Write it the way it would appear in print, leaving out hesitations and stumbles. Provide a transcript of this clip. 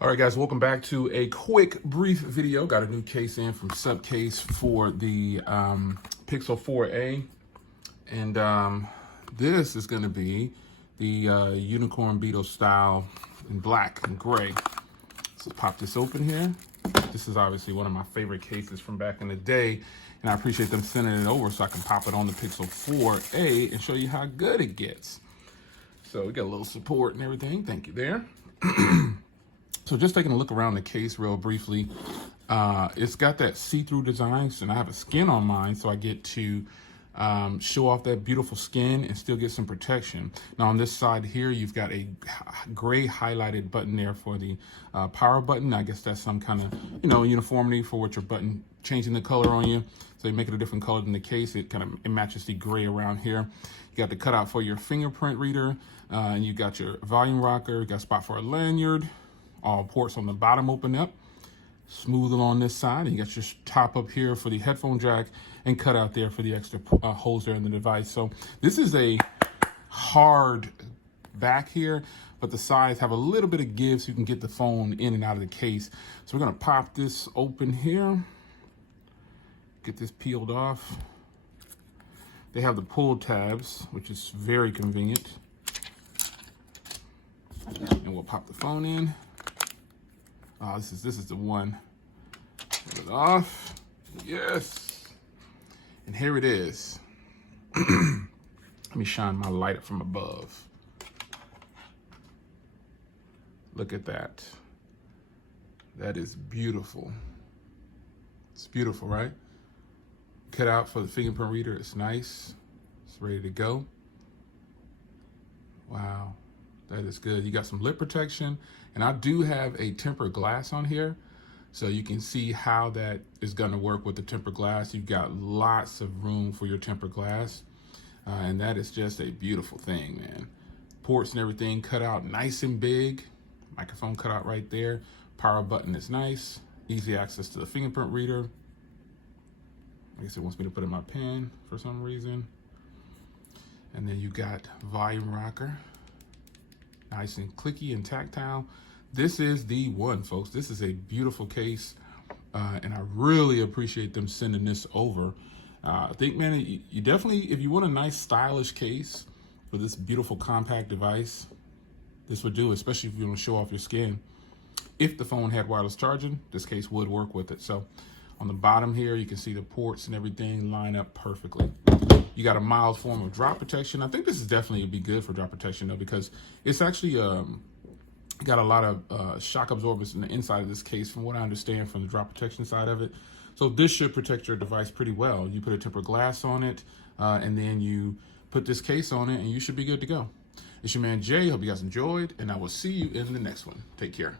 All right, guys, welcome back to a quick, brief video. Got a new case in from Subcase for the Pixel 4a. And this is going to be the unicorn Beetle style in black and gray. So pop this open here. This is obviously one of my favorite cases from back in the day, and I appreciate them sending it over so I can pop it on the Pixel 4a and show you how good it gets. So we got a little support and everything. Thank you there. So just taking a look around the case real briefly, it's got that see-through design, and I have a skin on mine, so I get to show off that beautiful skin and still get some protection. Now on this side here, you've got a gray highlighted button there for the power button. I guess that's some kind of, uniformity for what your button changing the color on you. So you make it a different color than the case. It matches the gray around here. You got the cutout for your fingerprint reader, and you got your volume rocker. You got a spot for a lanyard. All ports on the bottom open up, smooth along this side. And you got your top up here for the headphone jack and cut out there for the extra holes there in the device. So this is a hard back here, but the sides have a little bit of give so you can get the phone in and out of the case. So we're gonna pop this open here, get this peeled off. They have the pull tabs, which is very convenient. And we'll pop the phone in. Oh, this is the one. Pull it off. Yes. And here it is. Let me shine my light up from above. Look at that. That is beautiful. It's beautiful, right? Cut out for the fingerprint reader. It's nice. It's ready to go. Wow. That is good. You got some lip protection, and I do have a tempered glass on here, so you can see how that is going to work with the tempered glass. You've got lots of room for your tempered glass, and that is just a beautiful thing, man. Ports and everything cut out nice and big. Microphone cut out right there. Power button is nice. Easy access to the fingerprint reader. I guess it wants me to put in my pen for some reason. And then you got volume rocker. Nice and clicky and tactile. This is the one, folks. This is a beautiful case, and I really appreciate them sending this over. I think, man, you definitely, if you want a nice stylish case for this beautiful compact device, this would do, especially if you want to show off your skin. If the phone had wireless charging, this case would work with it. So on the bottom here, you can see the ports and everything line up perfectly. You got a mild form of drop protection. I think this is definitely be good for drop protection though, because it's actually got a lot of shock absorbers in the inside of this case, from what I understand from the drop protection side of it. So this should protect your device pretty well. You put a tempered glass on it, and then you put this case on it, and you should be good to go. It's your man Jay. Hope you guys enjoyed, and I will see you in the next one. Take care.